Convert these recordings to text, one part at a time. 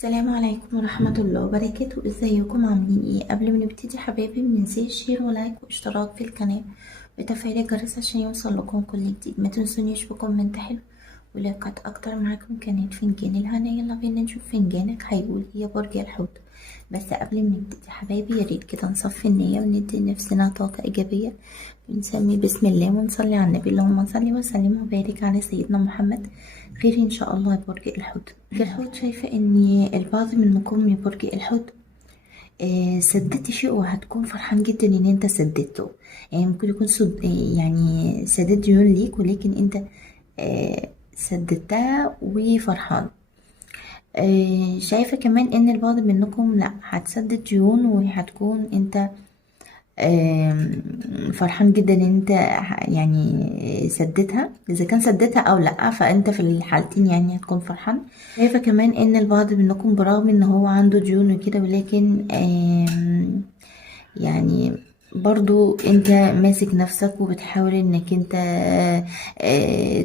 السلام عليكم ورحمة الله وبركاته. ازيكم عاملين ايه؟ قبل ما نبتدي حبايبي مننساش شير ولايك واشتراك في القناة وتفعيل الجرس عشان يوصل لكم كل جديد. ما تنسونيش بكومنت حلو ولايكات اكتر. معاكم كانت فنجان الهنا. يلا بينا نشوف فنجانك هيقول ايه يا برج الحوت. بس قبل ما نبتدي حبايبي ياريت كده نصفي النية وندي لنفسنا طاقة ايجابية. بنسمي بسم الله ونصلي على النبي. اللهم صل وسلم وبارك على سيدنا محمد. خير ان شاء الله يا برج الحوت. برج الحوت شايفة ان البعض منكم يا برج الحوت سددت شيء وهتكون فرحان جدا ان انت سددته. يعني ممكن يكون يعني سددت ديون ليك ولكن انت سددتها وفرحان. شايفة كمان ان البعض منكم لا هتسدد ديون وهتكون انت فرحان جدا ان انت يعني سددها. اذا كان سددها او لا فانت في الحالتين يعني هتكون فرحان. شايفة كمان ان البعض منكم برغم ان هو عنده ديون وكده ولكن يعني برضو انت ماسك نفسك وبتحاول انك انت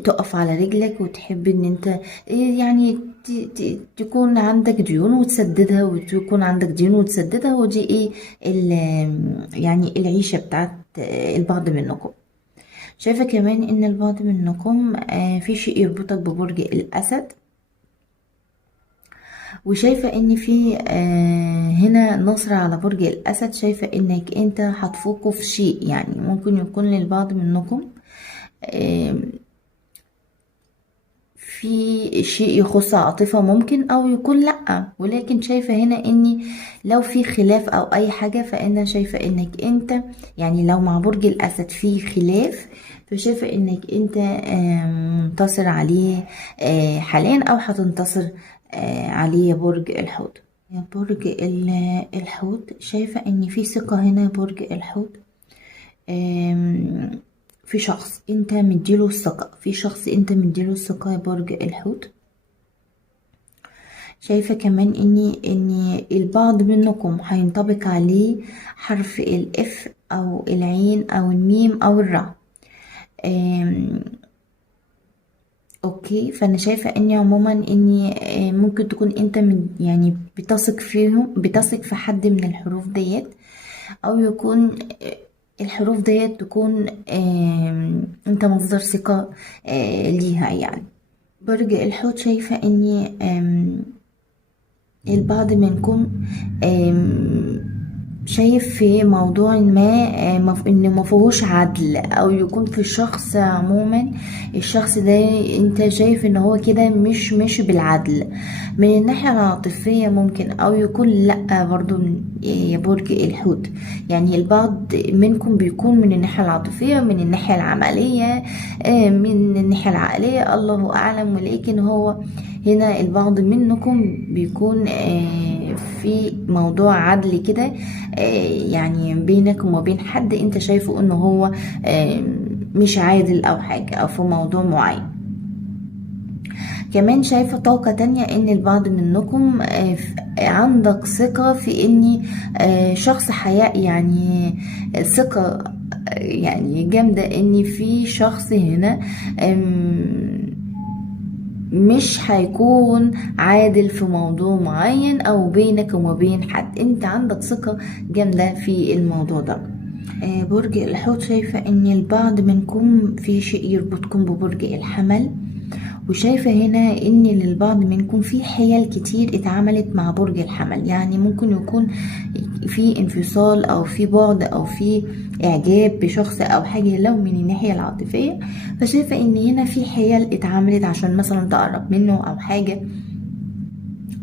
تقف على رجلك وتحب ان انت يعني تكون عندك ديون وتسددها وتكون عندك ديون وتسددها. ودي ايه يعني العيشة بتاعت البعض منكم. شايفة كمان ان البعض منكم في شيء يربطك ببرج الاسد. وشايفة ان في هنا نصر على برج الاسد. شايفة انك انت هتفوقوا في شيء، يعني ممكن يكون للبعض منكم في شيء يخص عاطفة ممكن او يكون لأ. ولكن شايفة هنا اني لو في خلاف او اي حاجة فانا شايفة انك انت يعني لو مع برج الاسد في خلاف فشايفة انك انت منتصر عليه حاليا او هتنتصر عليه يا برج الحوت. يا برج الحوت شايفة ان في ثقة هنا يا برج الحوت. في شخص انت مديله الثقة، في شخص انت مديله الثقة يا برج الحوت. شايفة كمان ان البعض منكم هينطبق عليه حرف الاف او العين او الميم او الراء. اوكي، فانا شايفة اني عموما اني ممكن تكون انت من يعني بتثق فيهم، بتثق في حد من الحروف ديت او يكون الحروف ديت تكون انت مصدر ثقة ليها يعني. برج الحوت شايفة اني البعض منكم شايف في موضوع ما ان ما فيهوش عدل او يكون في الشخص عموما. الشخص ده انت شايف ان هو كده مش بالعدل من الناحية العاطفية ممكن او يكون لا برضو يا برج الحوت. يعني البعض منكم بيكون من الناحية العاطفية من الناحية العملية من الناحية العقلية الله اعلم. ولكن هو هنا البعض منكم بيكون في موضوع عدل كده يعني بينك وما بين حد انت شايفه انه هو مش عادل او حاجة او في موضوع معين. كمان شايفة طاقة تانية ان البعض منكم عندك ثقة في اني شخص حياء، يعني ثقة يعني جامدة ان في شخص هنا مش هيكون عادل في موضوع معين او بينك وما بين حد. انت عندك ثقة جامدة في الموضوع ده. برج الحوت شايفة ان البعض منكم في شيء يربطكم ببرج الحمل. وشايفة هنا ان للبعض منكم في حيل كتير اتعملت مع برج الحمل. يعني ممكن يكون في انفصال او في بعد او في اعجاب بشخص او حاجة لو من الناحية العاطفية. فشايفة ان هنا في حيل اتعملت عشان مثلا تقرب منه او حاجة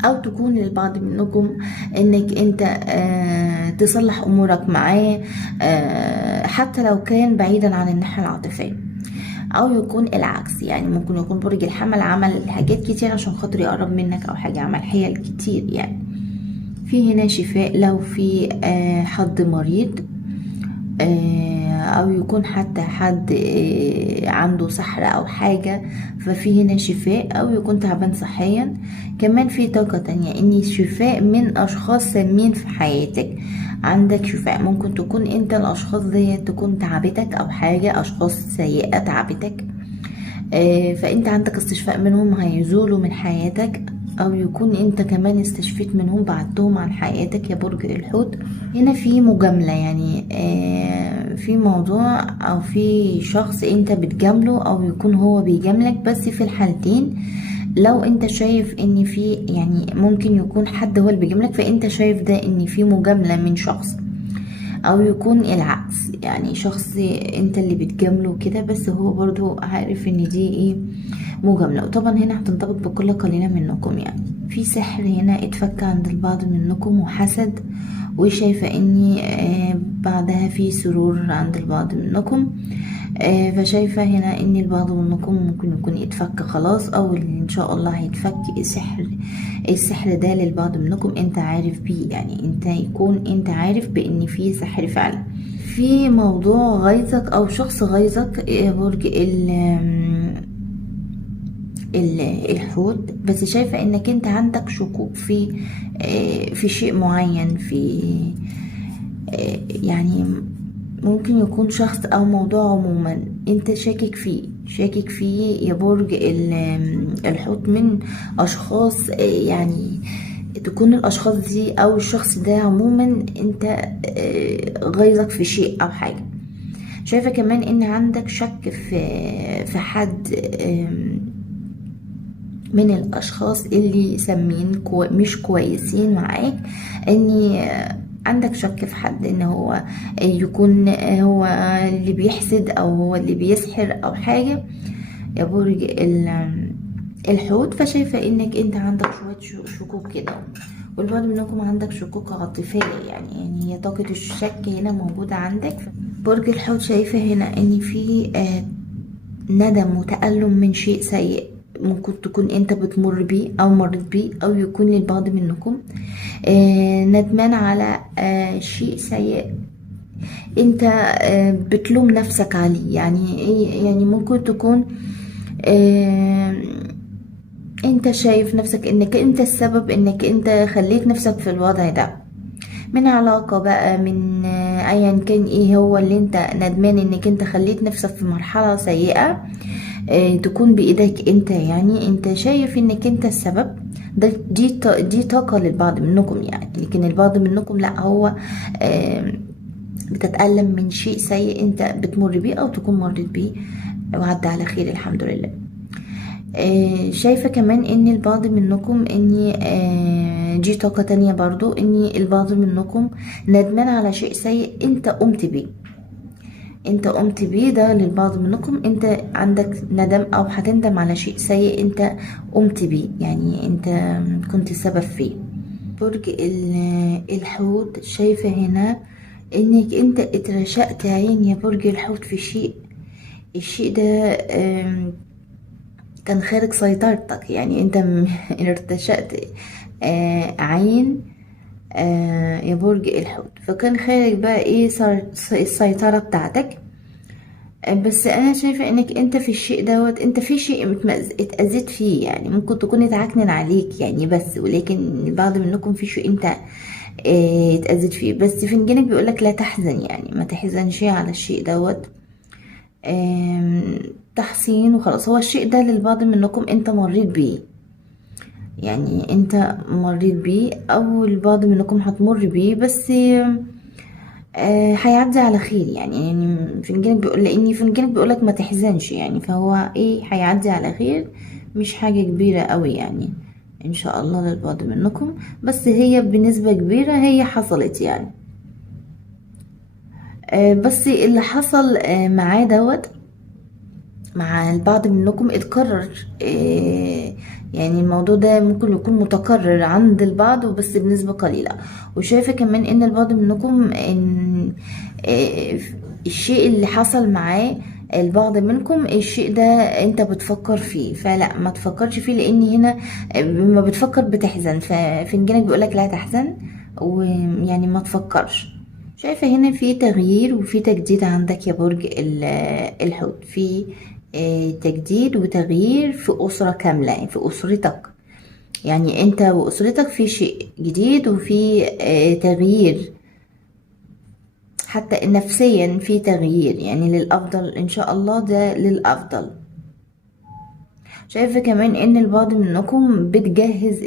او تكون للبعض منكم انك انت تصلح امورك معاه حتى لو كان بعيدا عن الناحية العاطفية. او يكون العكس، يعني ممكن يكون برج الحمل عمل حاجات كتير عشان خاطر يقرب منك او حاجة، عمل حيل كتير يعني. في هنا شفاء لو في حد مريض او يكون حتى حد عنده سحر او حاجة ففي هنا شفاء او يكون تعبان صحيا. كمان في طاقة تانية ان شفاء من اشخاص سامين في حياتك. عندك شفاء ممكن تكون انت الاشخاص دي تكون تعبتك او حاجة، اشخاص سيئة تعبتك فانت عندك استشفاء منهم هيزولوا من حياتك او يكون انت كمان استشفيت منهم بعدتهم عن حياتك يا برج الحوت. هنا في مجاملة، يعني في موضوع او في شخص انت بتجامله او يكون هو بيجاملك، بس في الحالتين لو انت شايف ان في، يعني ممكن يكون حد هو اللي بيجاملك فانت شايف ده ان في مجاملة من شخص، او يكون العكس، يعني شخص انت اللي بتجامله كده بس هو برضو عارف ان دي ايه، مجاملة. وطبعا هنا هتنطبق بكل قليلة منكم، يعني في سحر هنا اتفك عند البعض منكم وحسد، وشايفة اني بعدها في سرور عند البعض منكم. فشايفة هنا ان البعض منكم ممكن يكون يتفك خلاص، او ان شاء الله هيتفك السحر ده للبعض منكم انت عارف بيه، يعني انت يكون انت عارف بان في سحر فعلا في موضوع غيظك او شخص غيظك يا برج الحوت. بس شايفة انك انت عندك شكوك في شيء معين، في يعني ممكن يكون شخص او موضوع عموما انت شاكك فيه يا برج الحوت من اشخاص، يعني تكون الاشخاص دي او الشخص ده عموما انت غيظك في شيء او حاجة. شايفة كمان ان عندك شك في حد من الاشخاص اللي سامين مش كويسين معاك، اني عندك شك في حد ان هو يكون هو اللي بيحسد او هو اللي بيسحر او حاجة يا برج الحوت. فشايفة انك انت عندك شوية شكوك كده، والبعض منكم عندك شكوك عاطفية، يعني هي طاقة الشك هنا موجودة عندك برج الحوت. شايفة هنا ان في ندم وتألم من شيء سيء ممكن تكون انت بتمر بيه او مريت بيه، او يكون للبعض منكم ندمان على شيء سيء انت بتلوم نفسك عليه، يعني ايه، يعني ممكن تكون انت شايف نفسك انك انت السبب انك انت خليت نفسك في الوضع ده، من علاقة بقى، من ايا كان ايه هو اللي انت ندمان انك انت خليت نفسك في مرحلة سيئة تكون بايدك انت، يعني انت شايف انك انت السبب ده. دي طاقة للبعض منكم يعني، لكن البعض منكم لا، هو بتتألم من شيء سيء انت بتمر بيه او تكون مريت بيه وعدى على خير الحمد لله. شايفة كمان ان البعض منكم اني دي طاقة تانية برضو، اني البعض منكم ندمان على شيء سيء انت قمت بيه ده للبعض منكم، انت عندك ندم او هتندم على شيء سيء انت قمت بيه، يعني انت كنت السبب فيه. برج الحوت شايفة هنا انك انت اترشقت عين يا برج الحوت في شيء، الشيء ده كان خارج سيطرتك، يعني انت ارتشقت عين يا برج الحوت، فكان خارج بقى ايه السيطرة بتاعتك. بس انا شايفة انك انت في الشيء دوت انت في شيء اتأذيت فيه، يعني ممكن تكون اتعكنن عليك يعني، بس ولكن البعض منكم في شيء انت اتأذيت فيه. بس فنجانك بيقولك لا تحزن، يعني ما تحزنش على الشيء دوت، تحسين وخلاص. هو الشيء ده للبعض منكم انت مريت بيه، يعني انت مريت بيه او البعض منكم هتمر بيه، بس هيعدي على خير، يعني فنجانك بيقول، لاني فنجانك بيقولك ما تحزنش، يعني فهو ايه هيعدي على خير، مش حاجة كبيرة قوي يعني ان شاء الله للبعض منكم، بس هي بنسبة كبيرة هي حصلت يعني. بس اللي حصل معاه دوت مع البعض منكم اتكرر، يعني الموضوع ده ممكن يكون متكرر عند البعض وبس بنسبة قليلة. وشايفة كمان ان البعض منكم ان الشيء اللي حصل معاه البعض منكم الشيء ده انت بتفكر فيه، فلا ما تفكرش فيه، لان هنا ما بتفكر بتحزن، ففنجانك بيقولك لا تحزن، ويعني ما تفكرش. شايفة هنا في تغيير وفي تجديد عندك يا برج الحوت، في تجديد وتغيير في أسرة كاملة، يعني في أسرتك، يعني انت وأسرتك في شيء جديد وفي تغيير، حتى نفسيا في تغيير يعني للأفضل إن شاء الله، ده للأفضل. شايفة كمان ان البعض منكم بتجهز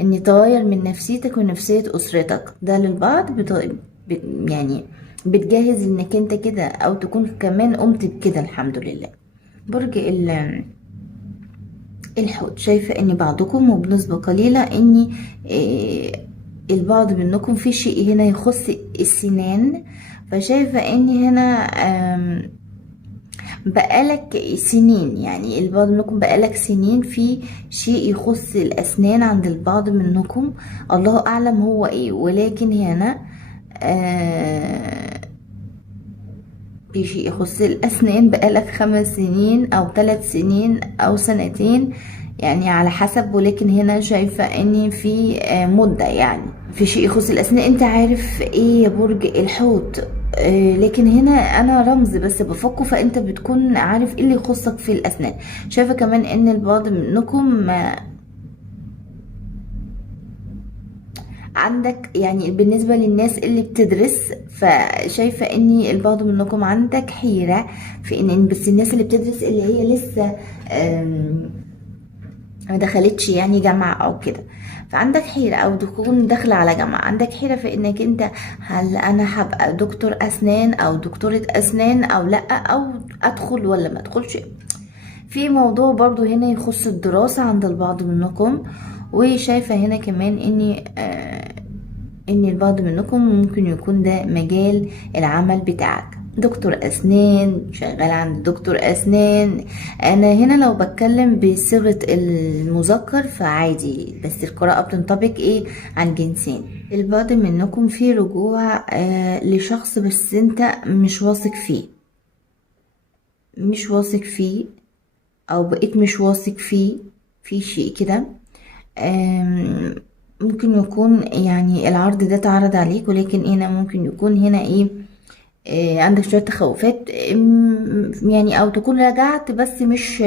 ان تغير من نفسيتك ونفسية اسرتك. ده للبعض يعني بتجهز انك انت كده، او تكون كمان قمت بكده الحمد لله. برج الحوت، شايفة ان بعضكم وبنسبة قليلة ان البعض منكم في شيء هنا يخص السنان. فشايفة ان هنا بقالك سنين، يعني البعض منكم بقالك سنين في شيء يخص الأسنان عند البعض منكم، الله أعلم هو إيه. ولكن هنا في شيء يخص الأسنان بقالك 5 سنين أو 3 سنين أو سنتين، يعني على حسب. ولكن هنا شايفة ان في مدة، يعني في شيء يخص الأسنان. انت عارف ايه يا برج الحوت؟ لكن هنا انا رمز بس بفكه، فانت بتكون عارف ايه اللي يخصك في الأسنان. شايفة كمان ان البعض منكم عندك، يعني بالنسبة للناس اللي بتدرس، فشايفة ان البعض منكم عندك حيرة في ان بس الناس اللي بتدرس اللي هي لسه ما دخلتش يعني جامعة او كده، فعندك حيرة، او تكون داخلة على جامعة عندك حيرة في انك انت هل انا هبقى دكتور اسنان او دكتورة اسنان او لا، او ادخل ولا ما ادخلش. في موضوع برضو هنا يخص الدراسة عند البعض منكم. وشايفة هنا كمان ان البعض منكم ممكن يكون ده مجال العمل بتاعك، دكتور اسنان، شغال عند دكتور اسنان. انا هنا لو بتكلم بصيغة المذكر فعادي، بس القراءة بتنطبق ايه عن جنسين. البعض منكم في رجوع لشخص بس انت مش واثق فيه، مش واثق فيه، او بقيت مش واثق فيه في شيء كده. ممكن يكون يعني العرض ده اتعرض عليك، ولكن هنا ممكن يكون هنا ايه عندك شوية تخوفات، يعني او تكون رجعت بس مش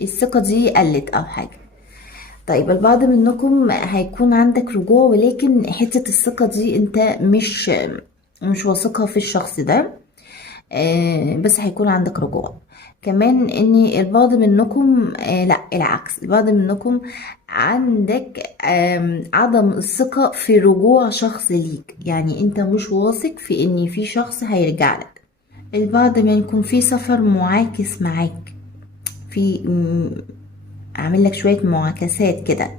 الثقة دي قلت او حاجة. طيب البعض منكم هيكون عندك رجوع، ولكن حتة الثقة دي انت مش واثقها في الشخص ده، بس هيكون عندك رجوع. كمان ان البعض منكم لا العكس، البعض منكم عندك عدم الثقة في رجوع شخص ليك، يعني انت مش واثق في ان في شخص هيرجع لك. البعض منكم في سفر معاكس معاك، في عامل لك شوية معاكسات كده.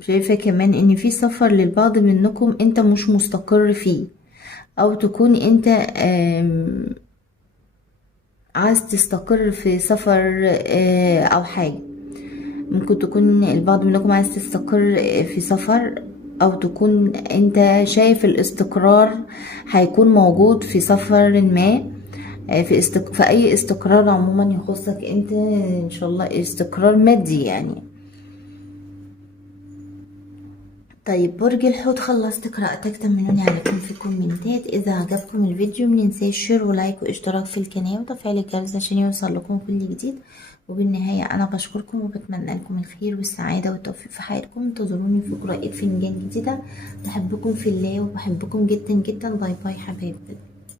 شايفة كمان ان في سفر للبعض منكم انت مش مستقر فيه، او تكون انت عايز تستقر في سفر او حاجة. ممكن تكون البعض منكم عايز تستقر في سفر، او تكون انت شايف الاستقرار هيكون موجود في سفر ما، في اي استقرار عموما يخصك انت ان شاء الله، استقرار مادي يعني. طيب برج الحوت، خلصت قراءتك، طمنوني عليكم في الكومنتات. اذا عجبكم الفيديو مننساش شير ولايك واشتراك في القناة وتفعيل الجرس عشان يوصل لكم كل جديد. وبالنهاية انا بشكركم وبتمنى لكم الخير والسعادة والتوفيق في حياتكم. انتظروني في قراءة فنجان جديدة. بحبكم في الله وبحبكم جدا جدا. باي باي حبايبي.